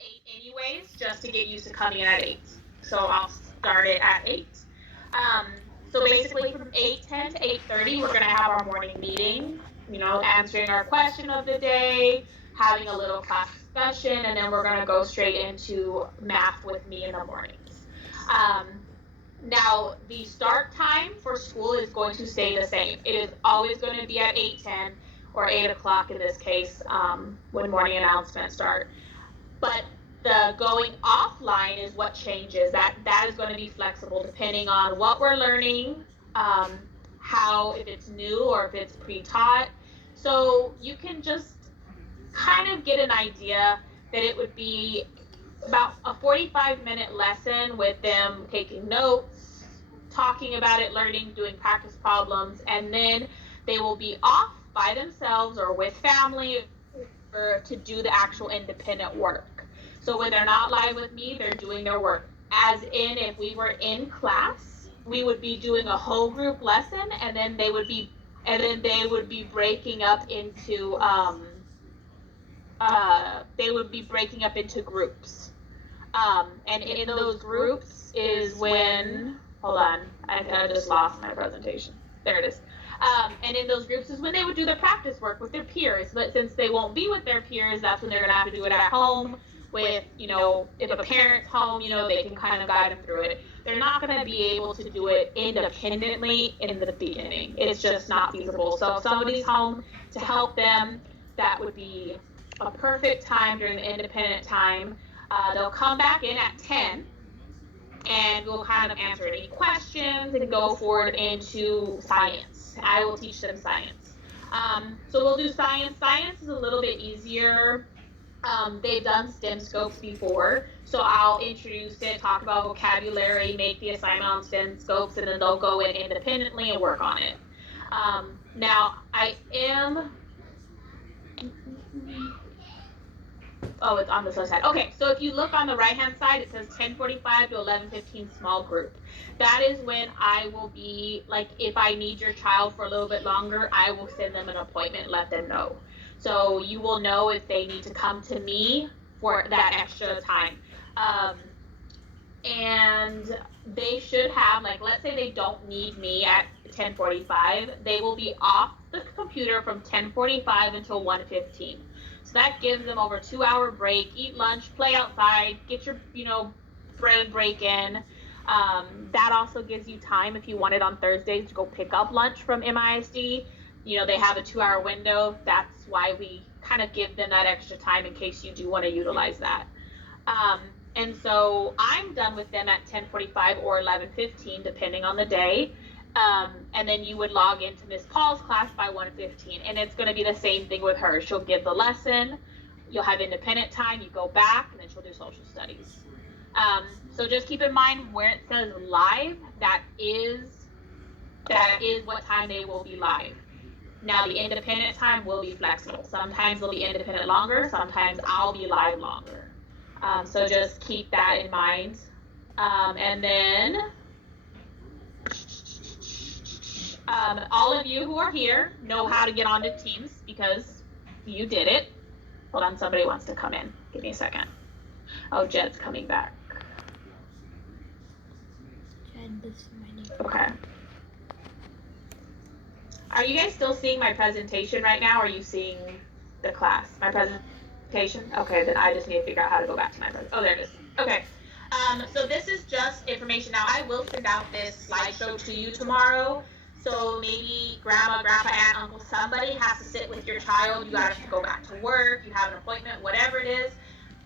8 anyways, just to get used to coming in at 8. So I'll start it at 8. Um, so basically from 8:10 to 8:30, we're going to have our morning meeting, answering our question of the day, having a little class discussion, and then we're going to go straight into math with me in the mornings. Now, the start time for school is going to stay the same. It is always going to be at 8:10 or 8 o'clock in this case, when morning announcements start. But the going offline is what changes. That is going to be flexible depending on what we're learning, how, if it's new or if it's pre-taught. So you can just kind of get an idea that it would be about a 45-minute lesson with them taking notes, talking about it, learning, doing practice problems, and then they will be off by themselves or with family or to do the actual independent work. So when they're not live with me, they're doing their work. As in, if we were in class, we would be doing a whole group lesson, and then they would be breaking up into groups. And in those groups is when, hold on, I just lost my presentation. There it is. And in those groups is when they would do their practice work with their peers. But since they won't be with their peers, that's when they're going to have to do it at home with, if a parent's home, they can kind of guide them through it. They're not going to be able to do it independently in the beginning. It's just not feasible. So if somebody's home to help them, that would be a perfect time during the independent time. They'll come back in at 10, and we'll kind of answer any questions and go forward into science. I will teach them science. So we'll do science. Science is a little bit easier. They've done STEM scopes before, so I'll introduce it, talk about vocabulary, make the assignment on STEM scopes, and then they'll go in independently and work on it. Now, I am... Oh, it's on this other side. Okay, so if you look on the right-hand side, it says 10:45 to 11:15 small group. That is when I will be, like, if I need your child for a little bit longer, I will send them an appointment, let them know. So you will know if they need to come to me for that extra time. And they should have, like, let's say they don't need me at 10:45, they will be off the computer from 10:45 until 1:15. So that gives them over 2-hour break, eat lunch, play outside, get your, brain break in. That also gives you time if you wanted on Thursdays to go pick up lunch from MISD. They have a 2-hour window. That's why we kind of give them that extra time in case you do want to utilize that. And so I'm done with them at 10:45 or 11:15, depending on the day. And then you would log into Miss Paul's class by 1:15, and it's going to be the same thing with her. She'll give the lesson, you'll have independent time, you go back, and then she'll do social studies. So just keep in mind where it says live, that is what time they will be live. Now the independent time will be flexible. Sometimes they'll be independent longer, sometimes I'll be live longer. So just keep that in mind. And then all of you who are here know how to get onto Teams because you did it. Hold on, somebody wants to come in. Give me a second. Oh, Jed's coming back. Jed, this is my name. Okay. Are you guys still seeing my presentation right now? Or are you seeing the class? My presentation? Okay, then I just need to figure out how to go back to my presentation. Oh, there it is. Okay. So this is just information. Now, I will send out this slideshow to you tomorrow. So maybe grandma, grandpa, aunt, uncle, somebody has to sit with your child. You guys have to go back to work. You have an appointment, whatever it is.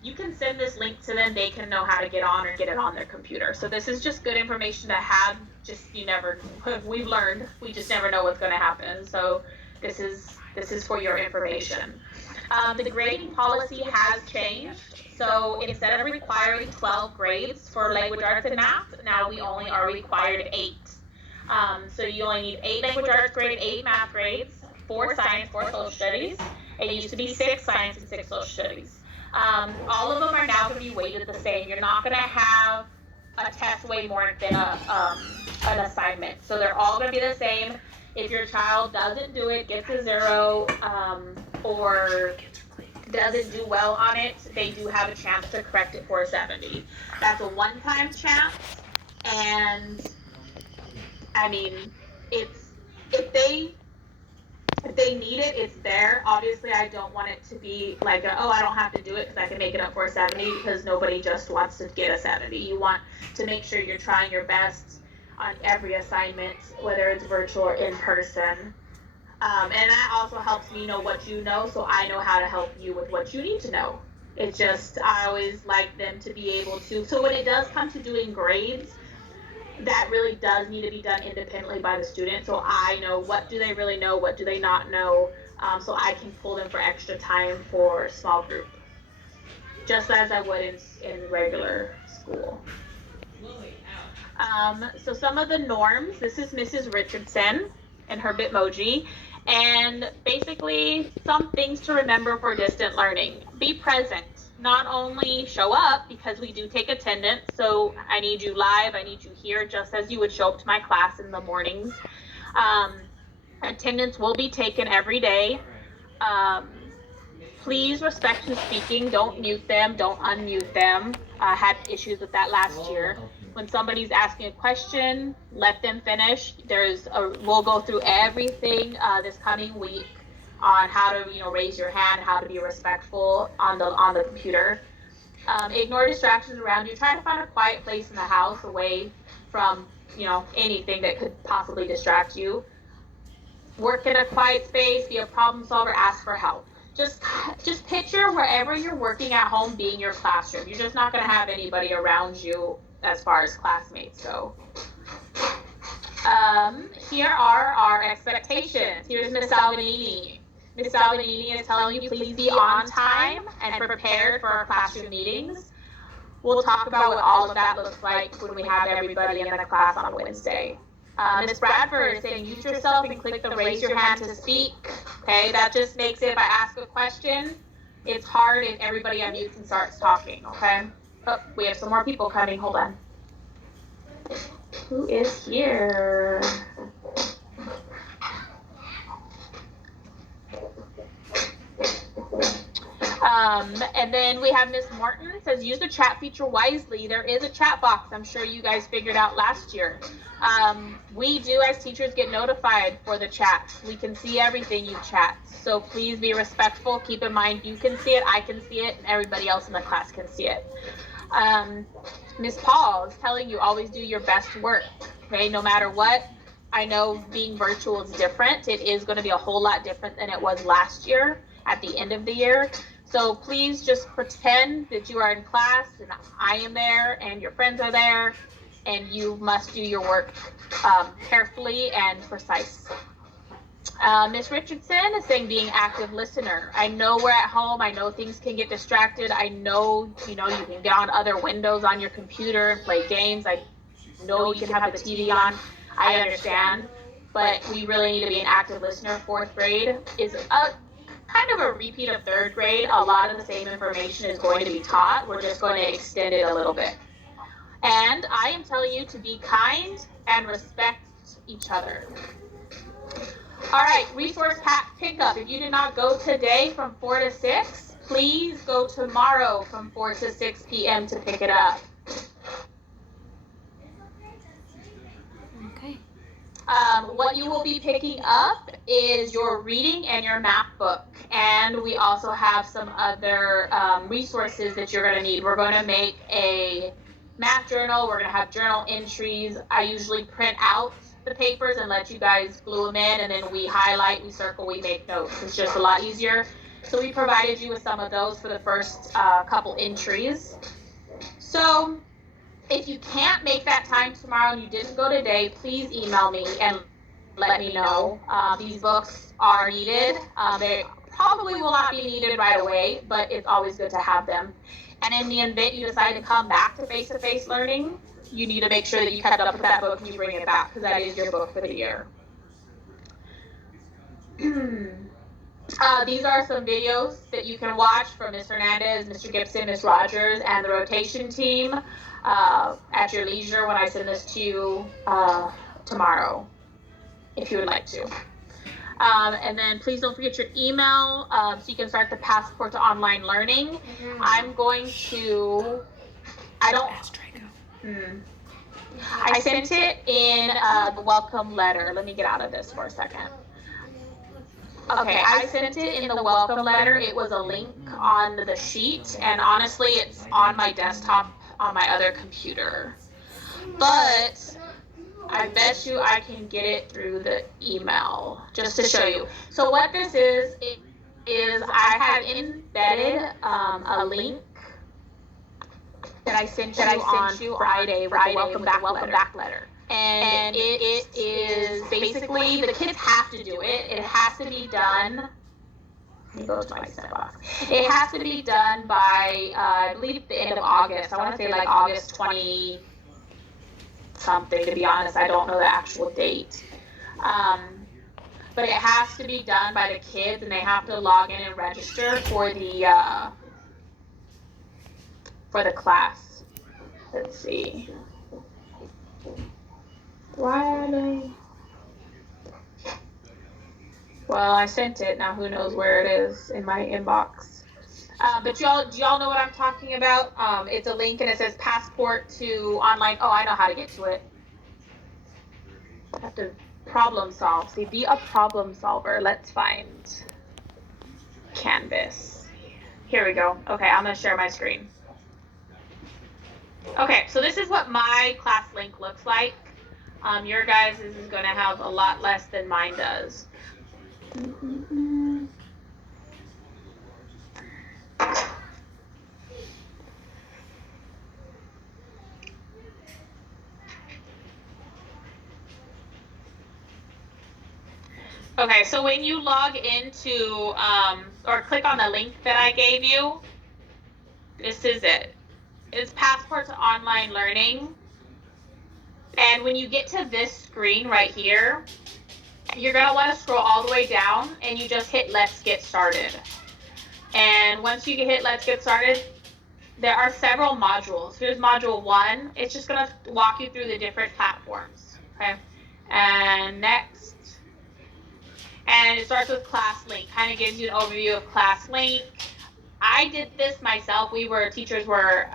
You can send this link to them. They can know how to get on or get it on their computer. So this is just good information to have. Just, we've learned. We just never know what's going to happen. So this is for your information. The grading policy has changed. So instead of requiring 12 grades for language arts and math, now we only are required 8. So you only need 8 language arts grade, 8 math grades, 4 science, 4 social studies. It used to be 6 science and 6 social studies. All of them are now going to be weighted the same. You're not going to have a test weigh more than an assignment. So they're all going to be the same. If your child doesn't do it, gets a 0, or doesn't do well on it, they do have a chance to correct it for a 70. That's a one-time chance, and I mean, it's if they need it, it's there. Obviously, I don't want it to be like, I don't have to do it because I can make it up for a 70, because nobody just wants to get a 70. You want to make sure you're trying your best on every assignment, whether it's virtual or in person. And that also helps me know what you know, so I know how to help you with what you need to know. It's just, I always like them to be able to, so when it does come to doing grades, that really does need to be done independently by the student, so I know what do they really know, what do they not know, so I can pull them for extra time for small group, just as I would in regular school. So some of the norms, this is Mrs. Richardson and her Bitmoji, and basically some things to remember for distant learning. Be present. Not only show up, because we do take attendance, so I need you live, I need you here, just as you would show up to my class in the mornings. Attendance will be taken every day. Please respect who's speaking. Don't mute them, don't unmute them. I had issues with that last year. When somebody's asking a question, let them finish. We'll go through everything this coming week on how to, raise your hand, how to be respectful on the computer. Ignore distractions around you. Try to find a quiet place in the house away from, anything that could possibly distract you. Work in a quiet space, be a problem solver, ask for help. Just picture wherever you're working at home being your classroom. You're just not going to have anybody around you as far as classmates go. Here are our expectations. Here's Ms. Salvanini. Ms. Salvanini is telling you, please be on time and prepared for our classroom meetings. We'll talk about what all of that looks like when we have everybody in the class on Wednesday. Ms. Bradford is saying, mute yourself and click the raise your hand to speak. Okay, that just makes it, if I ask a question, it's hard if everybody unmutes and starts talking, okay? Oh, we have some more people coming, hold on. Who is here? And then we have Ms. Martin, says use the chat feature wisely. There is a chat box, I'm sure you guys figured out last year. We do, as teachers, get notified for the chat. We can see everything you chat, so please be respectful. Keep in mind, you can see it, I can see it, and everybody else in the class can see it. Ms. Paul is telling you, always do your best work, okay, no matter what. I know being virtual is different. It is going to be a whole lot different than it was last year at the end of the year. So please just pretend that you are in class and I am there and your friends are there, and you must do your work carefully and precise. Ms. Richardson is saying being active listener. I know we're at home. I know things can get distracted. I know, you can get on other windows on your computer and play games. I know you can have the TV on. I understand, but we really need to be an active listener. Fourth grade is kind of a repeat of third grade. A lot of the same information is going to be taught. We're just going to extend it a little bit. And I am telling you to be kind and respect each other. All right, resource pack pickup. If you did not go today from 4 to 6, please go tomorrow from 4 to 6 p.m. to pick it up. Okay. What you will be picking up is your reading and your math book. And we also have some other resources that you're going to need. We're going to make a math journal. We're going to have journal entries. I usually print out the papers and let you guys glue them in, and then we highlight, we circle, we make notes. It's just a lot easier. So we provided you with some of those for the first couple entries. So if you can't make that time tomorrow and you didn't go today, please email me and let me know. These books are needed. They probably will not be needed right away, but it's always good to have them. And in the event you decide to come back to face-to-face learning, you need to make sure that you kept up with that book and you bring it back, because that is your book for the year. These are some videos that you can watch from Ms. Hernandez, Mr. Gibson, Ms. Rogers, and the rotation team at your leisure when I send this to you tomorrow, if you would like to. And then please don't forget your email so you can start the Passport to Online Learning. I'm going to, I don't, I sent it in the welcome letter. Let me get out of this for a second. Okay, I sent it in the welcome letter. It was a link on the sheet, and honestly, it's on my desktop on my other computer. But I bet you I can get it through the email just to show you. So what this is I have embedded a link that I sent you on Friday with the welcome back letter. And it is basically, the kids have to do it. It has to be done. Let me go to my step box. It has to be done by, I believe, the end of August. I want to say like August 20 something, to be honest. I don't know the actual date. But it has to be done by the kids, and they have to log in and register for the class. Let's see. Why are they? Well, I sent it. Now who knows where it is in my inbox. But do y'all know what I'm talking about? It's a link and it says Passport to Online. Oh, I know how to get to it. I have to problem solve. See, be a problem solver. Let's find Canvas. Here we go. Okay, I'm gonna share my screen. Okay, so this is what my class link looks like. Your guys' is going to have a lot less than mine does. Okay, so when you log into, or click on the link that I gave you, this is it. It's Passport to Online Learning. And when you get to this screen right here, you're going to want to scroll all the way down and you just hit Let's Get Started. And once you hit Let's Get Started, there are several modules. Here's module 1. It's just going to walk you through the different platforms. Okay. And next. And it starts with Class Link. Kind of gives you an overview of Class Link. I did this myself. Teachers were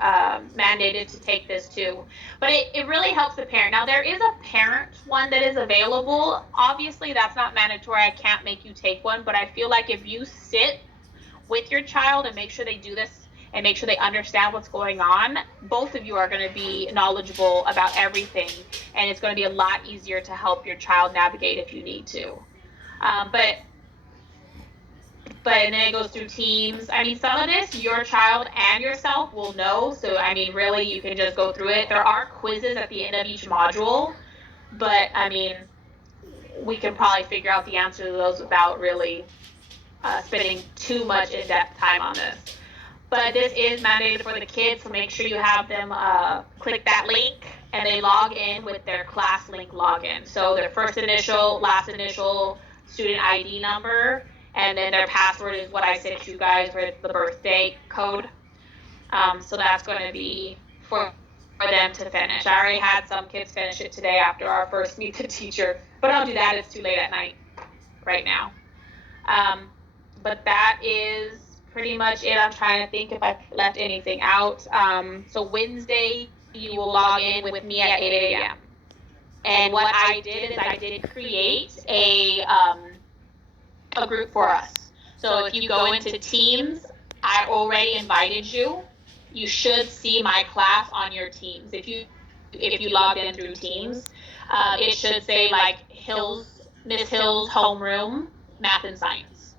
mandated to take this too. But it really helps the parent. Now, there is a parent one that is available. Obviously, that's not mandatory. I can't make you take one. But I feel like if you sit with your child and make sure they do this and make sure they understand what's going on, both of you are going to be knowledgeable about everything. And it's going to be a lot easier to help your child navigate if you need to. But and then it goes through teams. I mean, some of this your child and yourself will know. So, I mean, really, you can just go through it. There are quizzes at the end of each module. But, I mean, we can probably figure out the answer to those without really spending too much in-depth time on this. But this is mandated for the kids, so make sure you have them click that link and they log in with their class link login. So their first initial, last initial, student ID number, and then their password is what I sent you guys with the birthday code. So that's going to be for them to finish. I already had some kids finish it today after our first Meet the Teacher, but I'll do that. It's too late at night right now. But that is pretty much it. I'm trying to think if I've left anything out. So Wednesday, you will log in with me at 8 a.m. And what I did is I did create a group for us. So if you go into Teams, I already invited you. You should see my class on your Teams. If you logged in through Teams, it should say like Miss Hill's homeroom, math and science.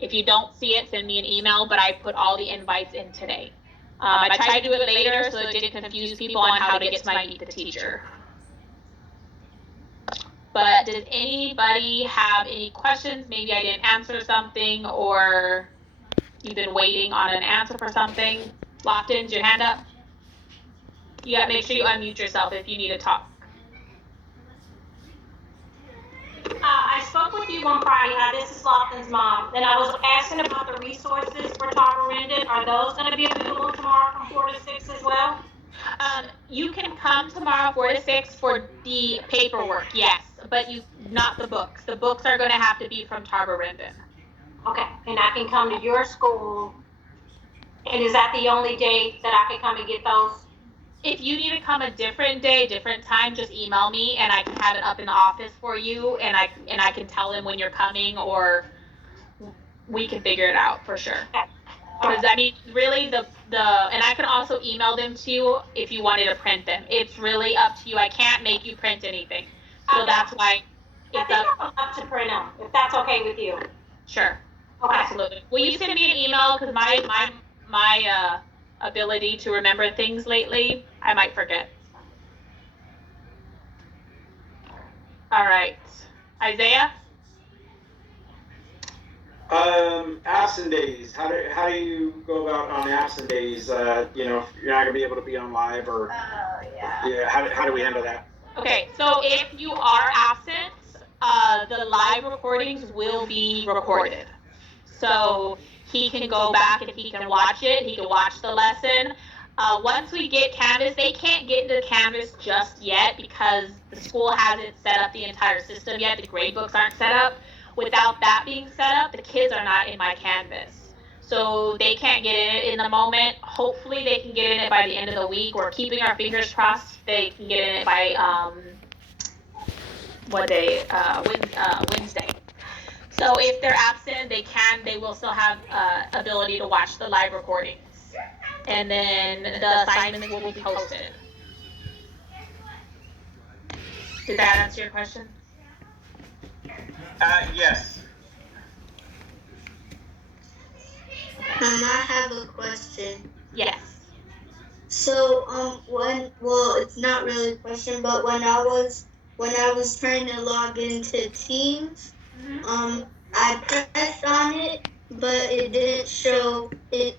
If you don't see it, send me an email, but I put all the invites in today. I tried to do it later so it didn't confuse people on how to get to my Meet the Teacher. But does anybody have any questions? Maybe I didn't answer something, or you've been waiting on an answer for something. Lofton, your hand up. You gotta make sure you unmute yourself if you need to talk. I spoke with you on Friday. This is Lofton's mom. And I was asking about the resources for Todd Rendon. Are those going to be available tomorrow from 4 to 6 as well? You can come tomorrow 4 to 6 for the paperwork, yes. But Not the books. The books are gonna have to be from Tarver Rendon. Okay, and I can come to your school, and is that the only day that I can come and get those? If you need to come a different day, different time, just email me and I can have it up in the office for you, and I can tell him when you're coming, or we can figure it out for sure. Because I mean, really, the and I can also email them to you if you wanted to print them. It's really up to you. I can't make you print anything, so that's why I it's think up. I would love to print them, if that's okay with you. Sure, Okay. absolutely. Will you send me an email? Because my ability to remember things lately, I might forget. All right, Isaiah. Absent days. How do you go about on absent days? You know, if you're not gonna be able to be on live, or yeah. How do we handle that? Okay, so if you are absent, the live recordings will be recorded. So he can go back and he can watch it. He can watch the lesson. Once we get Canvas, they can't get into Canvas just yet because the school hasn't set up the entire system yet. The grade books aren't set up. Without that being set up, the kids are not in my Canvas. So they can't get in it in the moment. Hopefully they can get in it by the end of the week. We're keeping our fingers crossed they can get in it by, what day? Wednesday. So if they're absent, they will still have ability to watch the live recordings. And then the assignments will be posted. Did that answer your question? Yes. I have a question. Yes. So, it's not really a question, but when I was trying to log into Teams, I pressed on it, but it didn't show the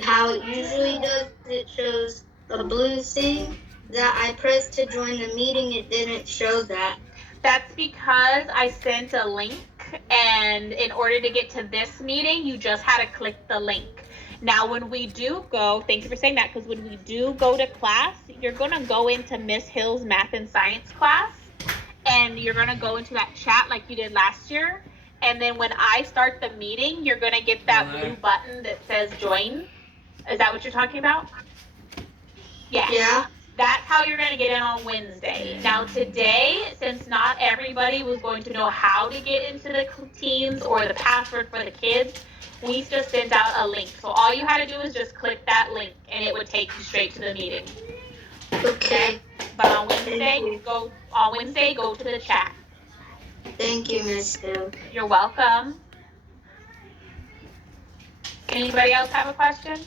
how it usually does. It shows a blue thing that I pressed to join the meeting. It didn't show that. That's because I sent a link, and in order to get to this meeting, you just had to click the link. Now, when we do go, thank you for saying that, because when we do go to class, you're going to go into Miss Hill's math and science class, and you're going to go into that chat like you did last year. And then when I start the meeting, you're going to get that blue button that says join. Is that what you're talking about? Yeah. That's how you're going to get in on Wednesday. Now today, since not everybody was going to know how to get into the Teams or the password for the kids, we just sent out a link. So all you had to do is just click that link and it would take you straight to the meeting. Okay. But on Wednesday, go to the chat. Thank you, Miss Hill. You're welcome. Anybody else have a question?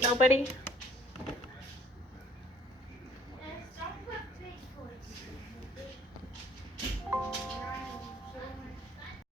Nobody?